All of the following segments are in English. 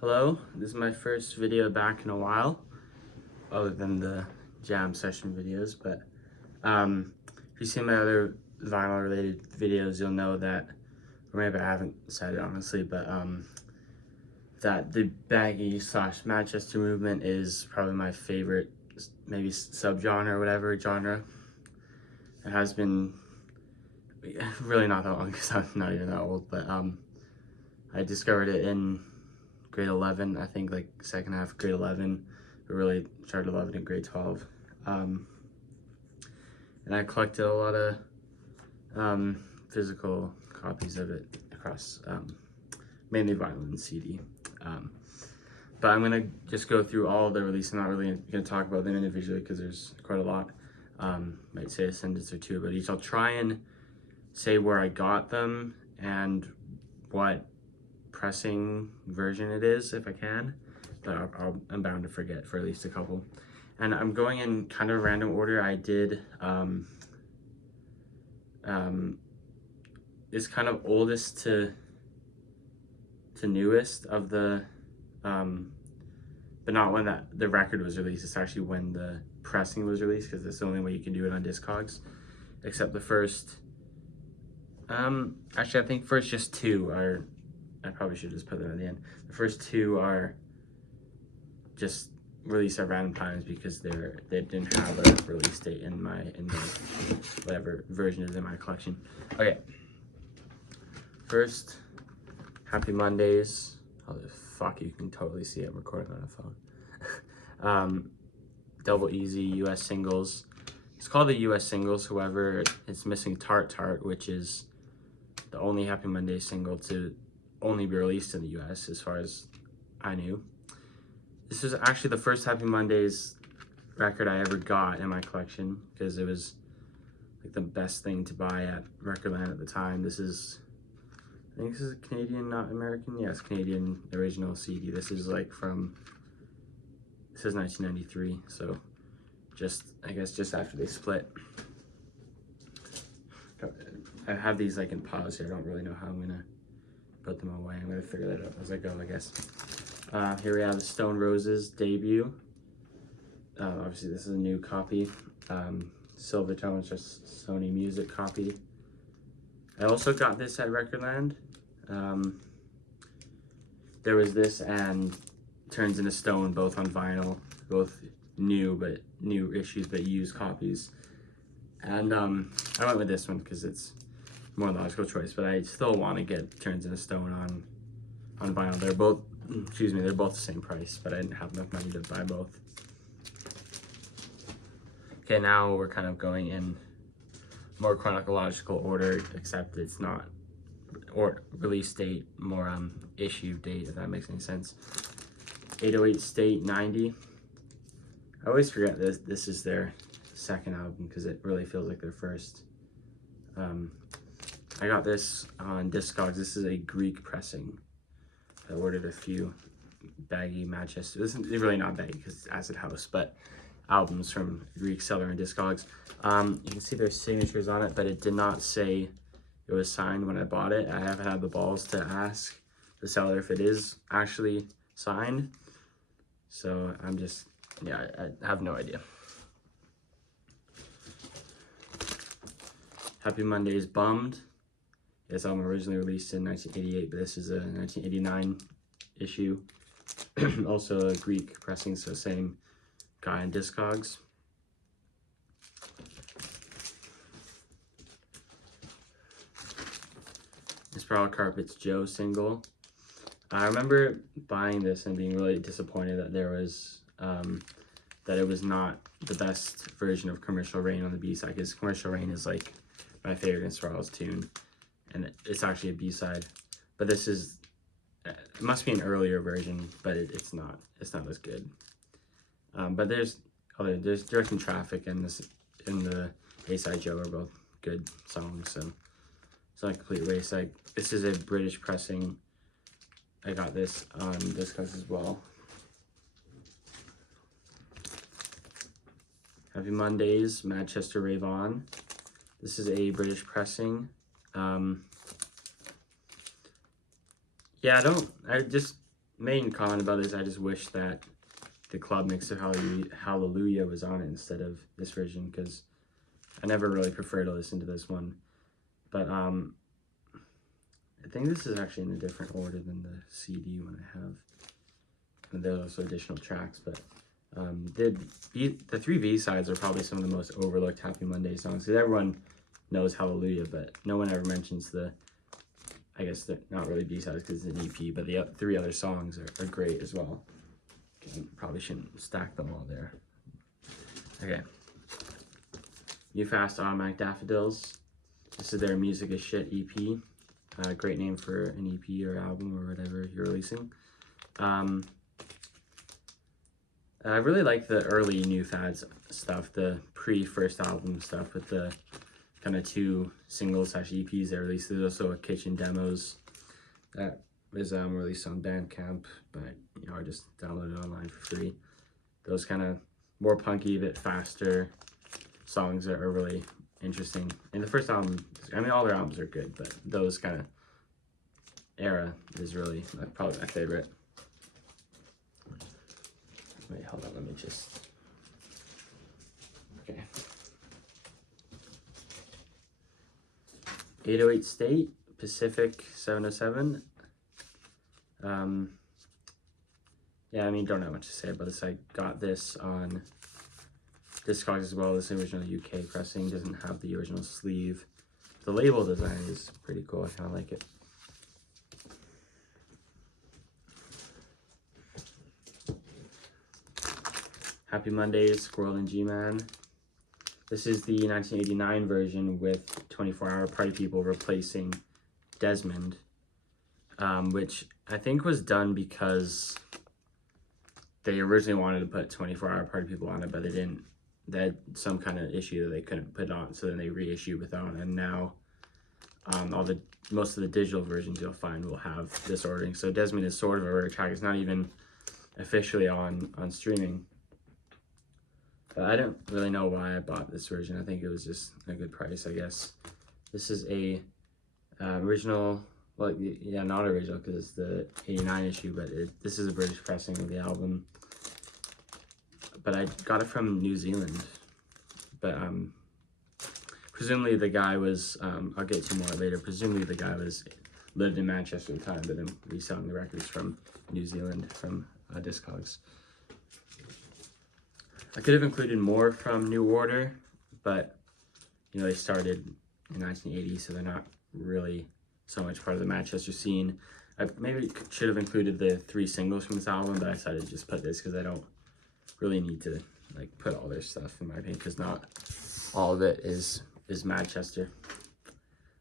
Hello, this is my first video back in a while, other than the jam session videos, but if you've seen my other vinyl related videos, you'll know that, or maybe I haven't said it honestly, but that the baggy / Madchester movement is probably my favorite, maybe subgenre or whatever genre. It has been really not that long because I'm not even that old, but I discovered it in grade 11, I think, like second half of grade 11, but really started loving it in grade 12. And I collected a lot of physical copies of it across mainly vinyl and CD. But I'm gonna just go through all of the releases. I'm not really gonna talk about them individually because there's quite a lot. Might say a sentence or two about each. I'll try and say where I got them and what pressing version it is if I can, but I'm bound to forget for at least a couple. And I'm going in kind of random order. I did it's kind of oldest to newest of the but not when the record was released. It's actually when the pressing was released, because it's the only way you can do it on Discogs, except the first actually I think first just two are, I probably should just put them at the end. The first two are just released at random times because they didn't have a release date in the whatever version is in my collection. Okay. First, Happy Mondays. Oh fuck, you can totally see it. I'm recording on a phone. Double Easy US singles. It's called the US singles, however, it's missing Tart Tart, which is the only Happy Mondays single to only be released in the US as far as I knew. This is actually the first Happy Mondays record I ever got in my collection because it was like the best thing to buy at Recordland at the time. This is, I think this is a Canadian, not American. Yes, Canadian original CD. This is like this is 1993, so I guess just after they split. I have these like in pause here. I don't really know how I'm gonna put them away. I'm gonna figure that out as I go, I guess. Here we have the Stone Roses debut. Obviously this is a new copy. Silvertone's just Sony Music copy. I also got this at Recordland. There was this and Turns into Stone, both on vinyl, both new issues but used copies. And I went with this one because it's more logical choice, but I still want to get Turns into Stone on vinyl. They're both, they're both the same price, but I didn't have enough money to buy both. Okay, now we're kind of going in more chronological order, except it's not or release date, more issue date, if that makes any sense. 808 State 90. I always forget this is their second album because it really feels like their first. I got this on Discogs. This is a Greek pressing. I ordered a few baggy Madchester. This is really not baggy because it's Acid House, but albums from Greek seller and Discogs. You can see their signatures on it, but it did not say it was signed when I bought it. I haven't had the balls to ask the seller if it is actually signed. So I'm just, yeah, I have no idea. Happy Mondays Bummed. This album originally released in 1988, but this is a 1989 issue. Also a Greek pressing, so same guy in Discogs. Spiral Carpet's Joe single. I remember buying this and being really disappointed that there was that it was not the best version of Commercial Rain on the B-side, because Commercial Rain is like my favorite Inspiral's tune, and it's actually a B-side. But this is, it must be an earlier version, but it's not as good. But there's Direct and Traffic and the A-side Joe are both good songs, so it's not a complete waste. This is a British pressing. I got this on Discogs as well. Happy Mondays, Madchester Rave On. This is a British pressing. Yeah, I just main comment about this, I just wish that the club mix of Hallelujah was on it instead of this version, because I never really prefer to listen to this one. But I think this is actually in a different order than the CD one I have. And there's also additional tracks, but the 3 B-sides are probably some of the most overlooked Happy Monday songs, because everyone knows Hallelujah, but no one ever mentions the, I guess they're not really B-sides because it's an EP, but the 3 other songs are great as well. Okay, probably shouldn't stack them all there. Okay. New Fast Automatic Daffodils. This is their Music is Shit EP. Great name for an EP or album or whatever you're releasing. I really like the early New Fads stuff, the pre-first album stuff with the kind of 2 singles / EPs they released. There's also a Kitchen Demos that was released on Bandcamp, but you know, I just downloaded it online for free. Those kind of more punky, a bit faster songs that are really interesting. And the first album, I mean, all their albums are good, but those kind of era is really probably my favorite. Wait, hold on, let me just, okay. 808 State, Pacific 707. Yeah, I mean, don't know much to say about this. I got this on Discogs as well. This original UK pressing doesn't have the original sleeve. The label design is pretty cool. I kind of like it. Happy Mondays, Squirrel and G-Man. This is the 1989 version with 24 Hour Party People replacing Desmond, which I think was done because they originally wanted to put 24 Hour Party People on it, but they didn't. They had some kind of issue that they couldn't put on, so then they reissued without it. And now most of the digital versions you'll find will have this ordering. So Desmond is sort of a rare track. It's not even officially on streaming. But I don't really know why I bought this version. I think it was just a good price, I guess. This is a original, well, yeah, not original because it's the 89 issue, but this is a British pressing of the album. But I got it from New Zealand. But presumably the guy was, I'll get to more later, presumably the guy lived in Manchester at the time, but then reselling the records from New Zealand from Discogs. I could have included more from New Order, but you know, they started in 1980, so they're not really so much part of the Manchester scene. I maybe should have included the 3 singles from this album, but I decided to just put this because I don't really need to like put all their stuff in my opinion, because not all of it is Madchester.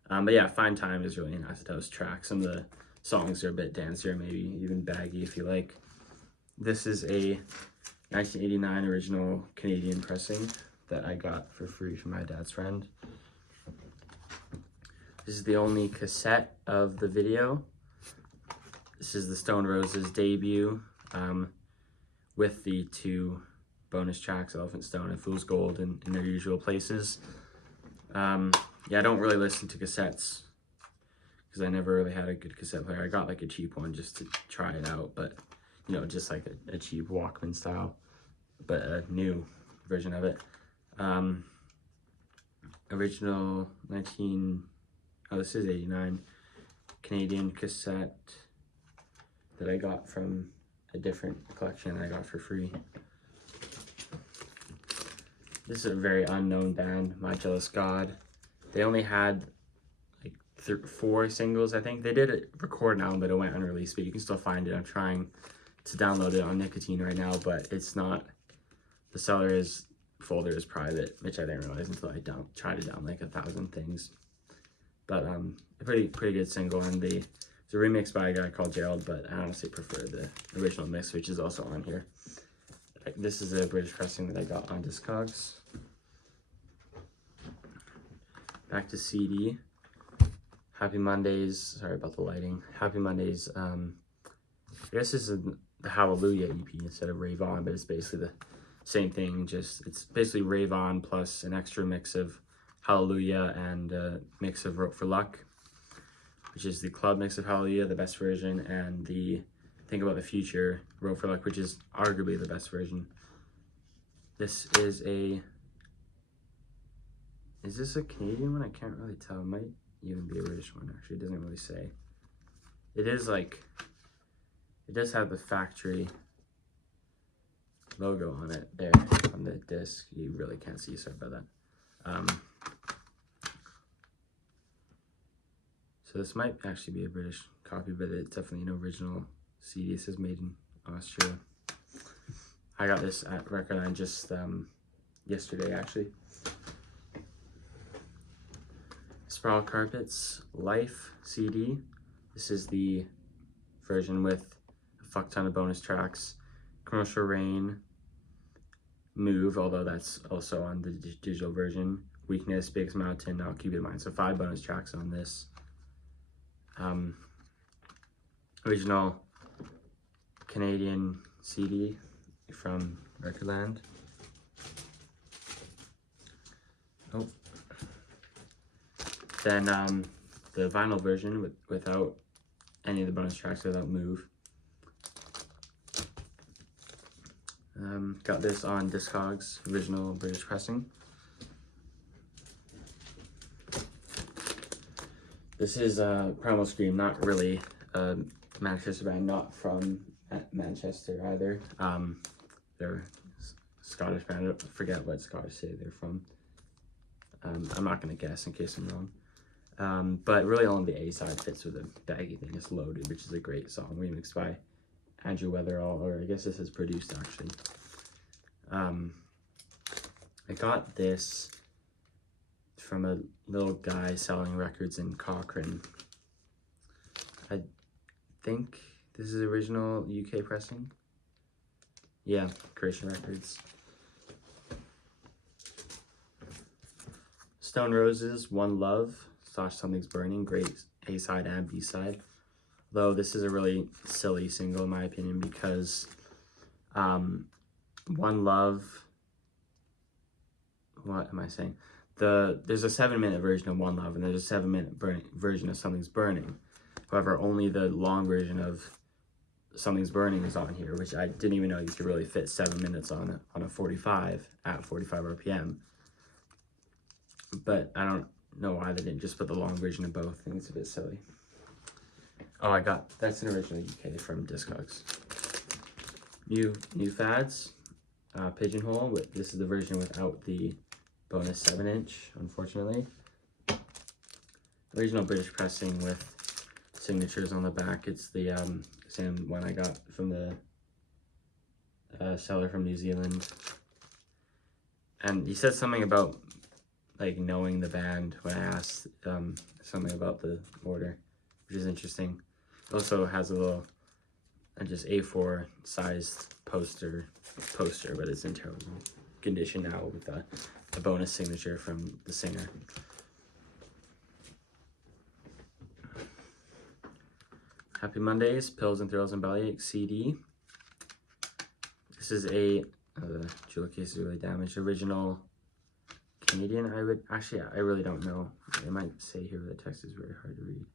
But yeah, Fine Time is really an acetose track. Some of the songs are a bit dancier, maybe even baggy if you like. This is a 1989 original Canadian pressing that I got for free from my dad's friend. This is the only cassette of the video. This is the Stone Roses debut with the 2 bonus tracks, Elephant Stone and Fool's Gold, in their usual places. Yeah, I don't really listen to cassettes because I never really had a good cassette player. I got like a cheap one just to try it out, but you know, just like a cheap Walkman style, but a new version of it. Original this is 89 Canadian cassette that I got from a different collection that I got for free. This is a very unknown band, My Jealous God. They only had like 4 singles, I think. They did record an album, but it went unreleased, but you can still find it. I'm trying to download it on Nicotine right now, but it's not, the seller's folder is private, which I didn't realize until I tried to download like 1,000 things. But a pretty good single, and it's a remix by a guy called Gerald, but I honestly prefer the original mix, which is also on here. This is a British pressing that I got on Discogs. Back to CD. Happy Mondays, sorry about the lighting. Happy Mondays, I guess this is the Hallelujah EP instead of Rave On, but it's basically the same thing, just it's basically Rave On plus an extra mix of Hallelujah and a mix of Rope for Luck, which is the club mix of Hallelujah, the best version, and I think Think About the Future, Road for Luck, which is arguably the best version. This is this a Canadian one? I can't really tell. It might even be a British one, actually. It doesn't really say. It is like, it does have the factory logo on it there, on the disc. You really can't see, sorry about that. So this might actually be a British copy, but it's definitely an original CD. It says made in Austria. I got this at Recordline just yesterday, actually. Spiral Carpets Life CD. This is the version with a fuck ton of bonus tracks. Commercial Rain, Move, although that's also on the digital version. Weakness, Biggest Mountain, I'll Keep It in Mind. So 5 bonus tracks on this. Original Canadian CD from Recordland. Oh. Then the vinyl version without any of the bonus tracks, without Move. Got this on Discogs, original British pressing. This is Primal Scream, not really a Manchester band, not from Manchester either. They're Scottish band. I forget what Scottish city they're from. I'm not gonna guess in case I'm wrong. But really only the A side fits with the baggy thing. It's Loaded, which is a great song, remixed by Andrew Weatherall, or I guess this is produced actually. I got this from a little guy selling records in Cochrane. I think this is original UK pressing. Yeah, Creation Records. Stone Roses, One Love / Something's Burning, great A side and B side. Though this is a really silly single in my opinion, because One Love, what am I saying? There's a 7-minute version of One Love and there's a 7-minute version of Something's Burning. However, only the long version of Something's Burning is on here, which I didn't even know you could really fit 7 minutes on a 45 at 45 RPM. But I don't know why they didn't just put the long version of both. I think it's a bit silly. Oh, that's an original UK from Discogs. New Fads, Pigeonhole. This is the version without the bonus 7-inch, unfortunately. Original British pressing with signatures on the back. It's the same one I got from the seller from New Zealand. And he said something about like knowing the band when I asked something about the order, which is interesting. It also has a little just A4 sized poster, but it's in terrible condition now with a bonus signature from the singer. Happy Mondays, Pills and Thrills and Bellyache CD. This is the jewel case is really damaged. Original Canadian, I really don't know. It might say here the text is very hard to read.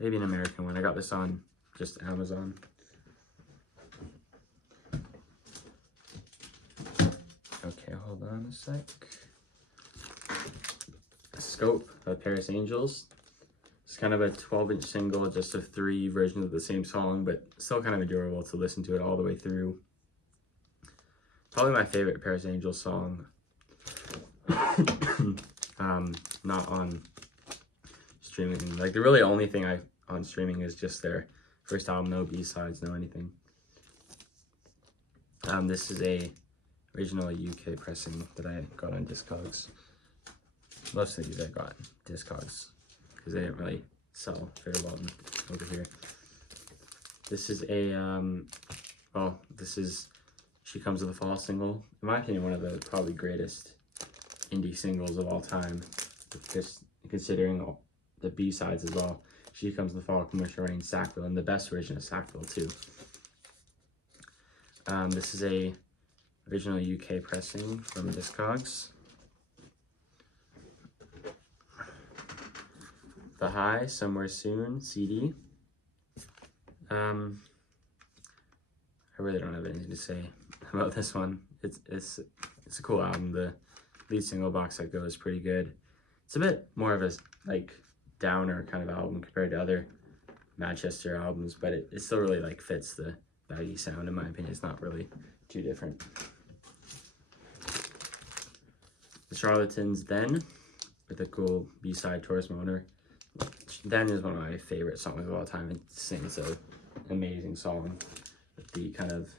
Maybe an American one. I got this on just Amazon. Okay, hold on a sec. Scope by Paris Angels. It's kind of a 12-inch single, just of 3 versions of the same song, but still kind of enjoyable to listen to it all the way through. Probably my favorite Paris Angels song. Not on streaming. Like the really only thing on streaming is just their first album, no B-sides, no anything. This is a original UK pressing that I got on Discogs. Most of these I got Discogs because they didn't really sell very well over here. This is this is She Comes to the Fall single. In my opinion, one of the probably greatest indie singles of all time, just considering all the B-sides as well. She Comes to the Fall, Commercial Rain, Sackville, and the best version of Sackville too. This is a original UK pressing from Discogs. The High, Somewhere Soon CD. really don't have anything to say about this one. It's a cool album. The lead single, Box Set Go, is pretty good. It's a bit more of a like downer kind of album compared to other Madchester albums, but it still really like fits the baggy sound, in my opinion. It's not really too different. The Charlatans, Then, with a cool B-side, Tourist Motor. Then is one of my favorite songs of all time. It's an amazing song with the kind of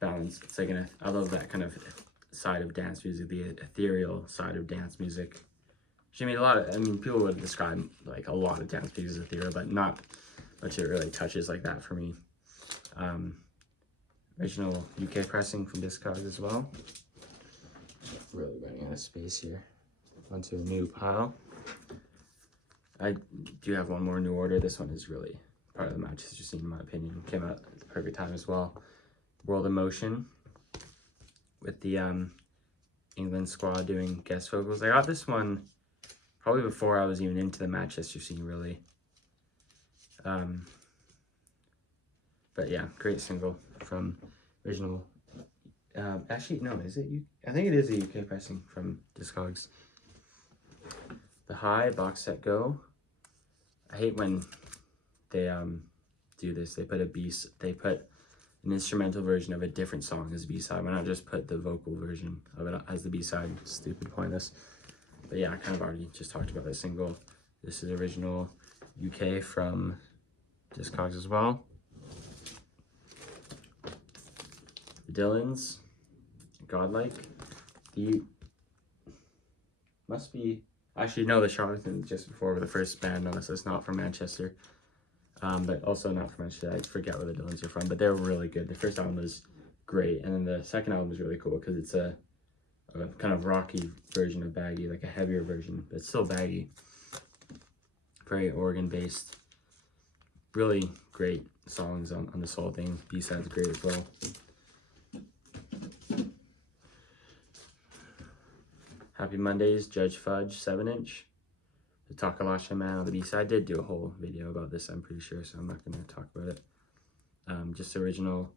balance. It's like I love that kind of side of dance music, the ethereal side of dance music. I mean, people would describe like a lot of dance music as ethereal, but not much it really touches like that for me. Original UK pressing from Discogs as well. Really running out of space here. Onto a new pile. I do have one more New Order. This one is really part of the Manchester scene, in my opinion. Came out at the perfect time as well. World in Motion, with the England squad doing guest vocals. I got this one probably before I was even into the Manchester scene, really. But yeah, great single from original. Actually, no, is it? I think it is a UK pressing from Discogs. The High, Box Set Go. I hate when they do this. They put an instrumental version of a different song as a B-side. Why not just put the vocal version of it as the B-side? Stupid, pointless. But yeah, I kind of already just talked about this single. This is original UK from Discogs as well. The Dylans, Godlike. Actually, no, the Charlatans just before were the first band on this. It's not from Manchester. But also not from Manchester. I forget where the Dylans are from, but they're really good. The first album was great, and then the second album was really cool because it's a kind of rocky version of Baggy, like a heavier version, but it's still Baggy. Very organ-based. Really great songs on this whole thing. B-side's great as well. Happy Mondays, Judge Fudge, 7-inch. The Takalasha Man on the B-side. I did do a whole video about this, I'm pretty sure, so I'm not going to talk about it. Just original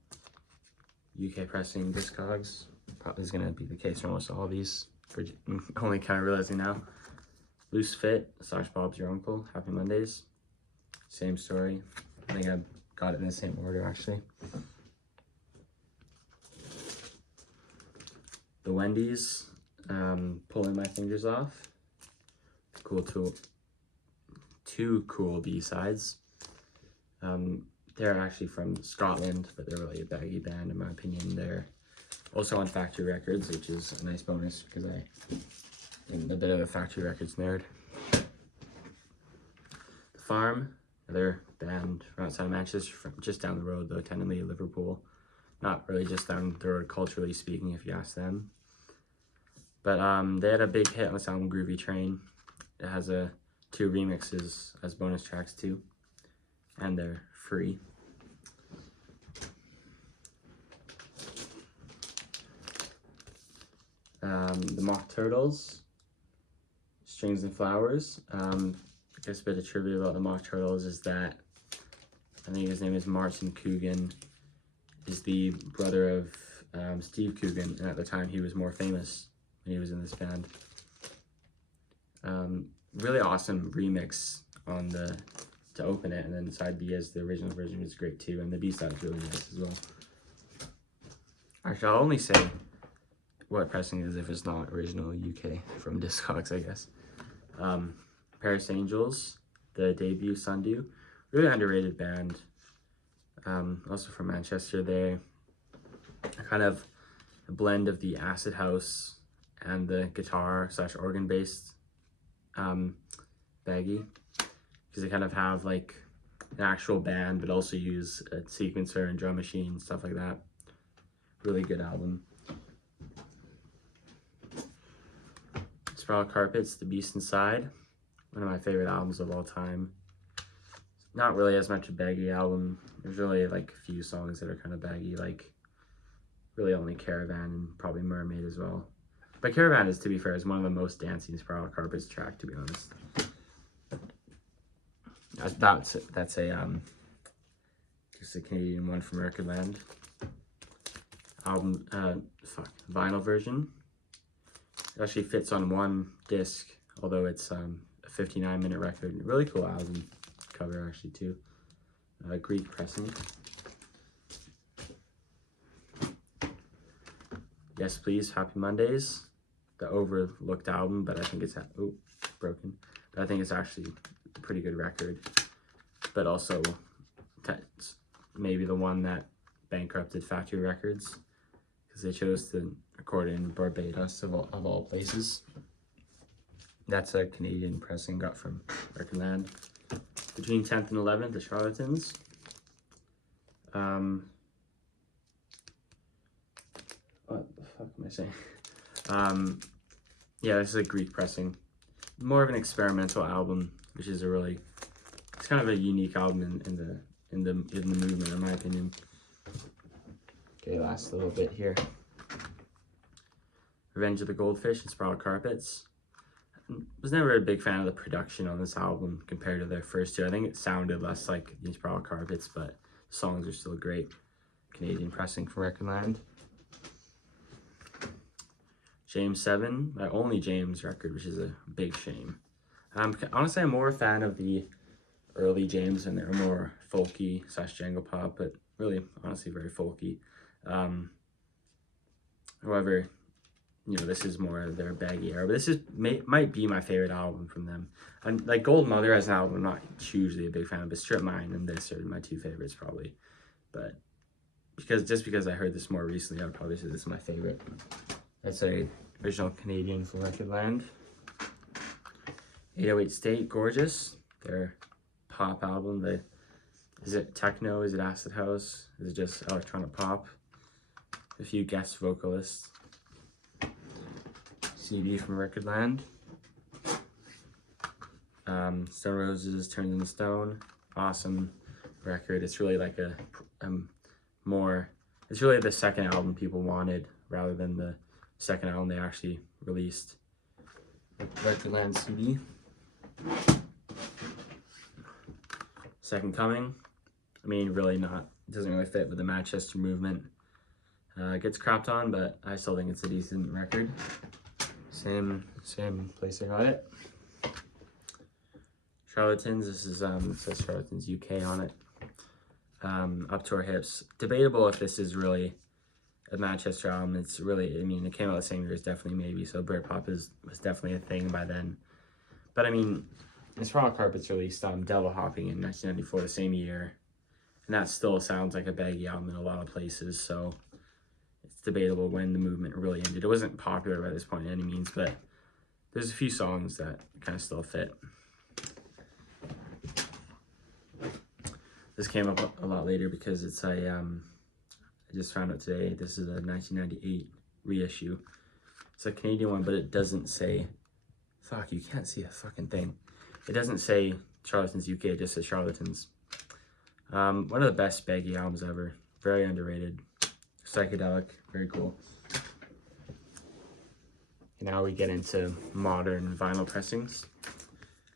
UK pressing Discogs. Probably is going to be the case for almost all of these. I'm only kind of realizing now. Loose Fit, / Bob's Your Uncle, Happy Mondays. Same story. I think I got it in the same order, actually. The Wendy's, Pulling My Fingers Off. Cool tool. Two cool B-sides. They're actually from Scotland, but they're really a baggy band in my opinion. They're also on Factory Records, which is a nice bonus because I'm a bit of a Factory Records nerd. The Farm, another band from outside of Manchester, from just down the road though, technically Liverpool. Not really just down the road culturally speaking, if you ask them. But they had a big hit on this album, Groovy Train. It has 2 remixes as bonus tracks too, and they're free. The Mock Turtles, Strings and Flowers. I guess a bit of trivia about the Mock Turtles is that I think his name is Martin Coogan, is the brother of Steve Coogan, and at the time he was more famous when he was in this band. Really awesome remix on to open it, and then side B as the original version is great too, and the B-side is really nice as well. Actually, I'll only say what pressing is if it's not original UK from Discogs, I guess. Paris Angels, the debut Sundew, really underrated band. Also from Manchester. They kind of a blend of the acid house and the guitar / organ based Baggy, because they kind of have like an actual band but also use a sequencer and drum machine, stuff like that. Really good album. Spiral Carpets, The Beast Inside, one of my favorite albums of all time. Not really as much a Baggy album. There's really like a few songs that are kind of Baggy, like really only Caravan and probably Mermaid as well. But Caravan is, to be fair, is one of the most dancing Spiral Carpets track, to be honest. That's a This is a Canadian one from Recordland. Album, vinyl version. It actually fits on one disc, although it's a 59-minute record. Really cool album cover actually too. Greek pressing. Yes Please, Happy Mondays. The overlooked album, but I think it's broken. But I think it's actually a pretty good record. But also maybe the one that bankrupted Factory Records, because they chose to record it in Barbados of all places. That's a Canadian pressing got from Recordland. Between 10th and 11th, the Charlatans. What the fuck am I saying? Yeah, this is a Greek pressing. More of an experimental album, which is it's kind of a unique album in the movement, in my opinion. Okay, last little bit here. Revenge of the Goldfish and Spiral Carpets. Was never a big fan of the production on this album compared to their first two. I think it sounded less like the Spiral Carpets, but the songs are still great. Canadian pressing from Recordland. James 7, my only James record, which is a big shame. Honestly, I'm more a fan of the early James, and they're more folky / jangle pop, but really, honestly, very folky. However, this is more of their baggy era, but this might be my favorite album from them. And like Gold Mother as an album, I'm not hugely a big fan of, but Strip Mine and this are my two favorites probably. But because I heard this more recently, I would probably say this is my favorite. That's a original Canadian from Recordland. 808 State, Gorgeous. Their pop album. Is it techno? Is it acid house? Is it just electronic pop? A few guest vocalists. CD from Recordland. Stone Roses, Turned into Stone. Awesome record. It's really like it's really the second album people wanted rather than the second album they actually released. Recordland CD. Second Coming. I mean, really doesn't really fit with the Madchester movement. It gets crapped on, but I still think it's a decent record. Same place I got it. Charlatans, this is, it says Charlatans UK on it. Up to Our Hips. Debatable if this is really a Madchester album. It's really, I mean, it came out the same year as Definitely Maybe, so Britpop was definitely a thing by then. But I mean, Spiral Carpets released Devil Hopping in 1994, the same year. And that still sounds like a baggy album in a lot of places, so it's debatable when the movement really ended. It wasn't popular by this point by any means, but there's a few songs that kind of still fit. This came up a lot later because it's I just found out today, this is a 1998 reissue. It's a Canadian one, but it doesn't say, fuck, you can't see a fucking thing. It doesn't say Charlatans UK, it just says Charlatans. One of the best baggy albums ever. Very underrated. Psychedelic, very cool. Now we get into modern vinyl pressings.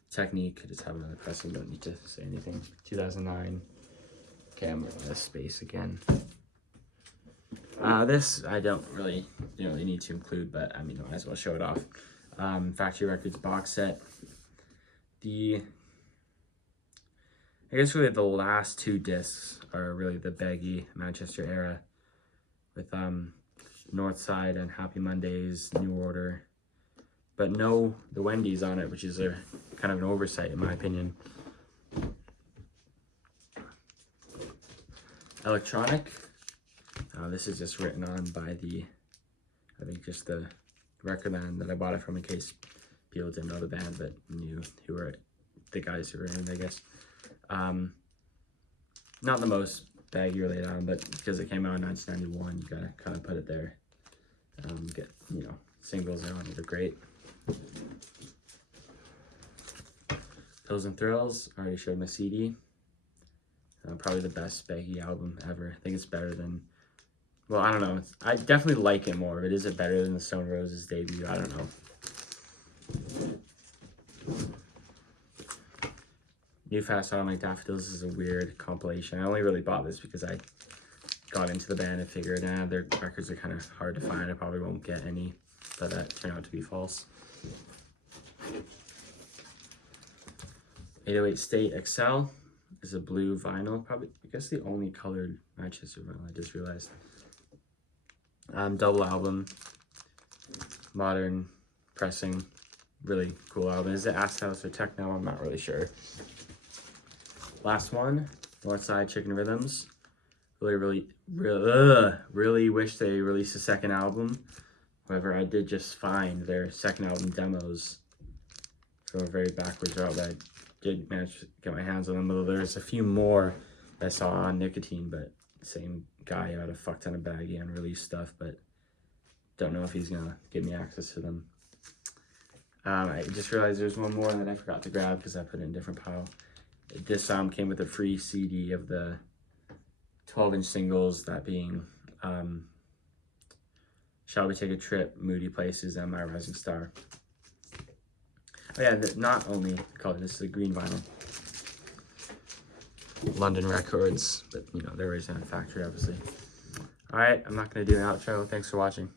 Technique, I just have another pressing, don't need to say anything. 2009. Okay, I'm running out of space again. This I don't really need to include, but I mean, I might as well show it off. Factory Records box set. I guess really the last two discs are really the baggy Madchester era, with Northside and Happy Mondays, New Order, but no the Wendy's on it, which is a kind of an oversight in my opinion. Electronic. This is just written on by I think just the Recordland that I bought it from, in case people didn't know the band but knew who were the guys who were in it, I guess. Not the most baggy related album, but because it came out in 1991, you gotta kind of put it there. Get singles on it are great. Pills and Thrills, already showed my CD. Probably the best baggy album ever. I think it's better than, well, I don't know. I definitely like it more, but is it better than the Stone Roses debut? I don't know. New Fast Automatic Daffodils is a weird compilation. I only really bought this because I got into the band and figured, their records are kind of hard to find. I probably won't get any, but that turned out to be false. 808 State XL is a blue vinyl, probably, I guess the only colored Madchester vinyl, I just realized. Double album, modern pressing, really cool album. Is it Acid House or Techno? I'm not really sure. Last one, Northside Chicken Rhythms. Really wish they released a second album. However, I did just find their second album demos from a very backwards route, but I did manage to get my hands on them. Although there's a few more I saw on Nicotine, but same guy had a fuck ton of baggy unreleased stuff, but don't know if he's gonna give me access to them. I just realized there's one more that I forgot to grab because I put it in a different pile. This came with a free CD of the 12-inch singles, that being Shall We Take a Trip, Moody Places, and My Rising Star. Oh yeah, not only color, this is a green vinyl. London Records, but you know, they're always in a factory, obviously. Alright, I'm not going to do an outro. Thanks for watching.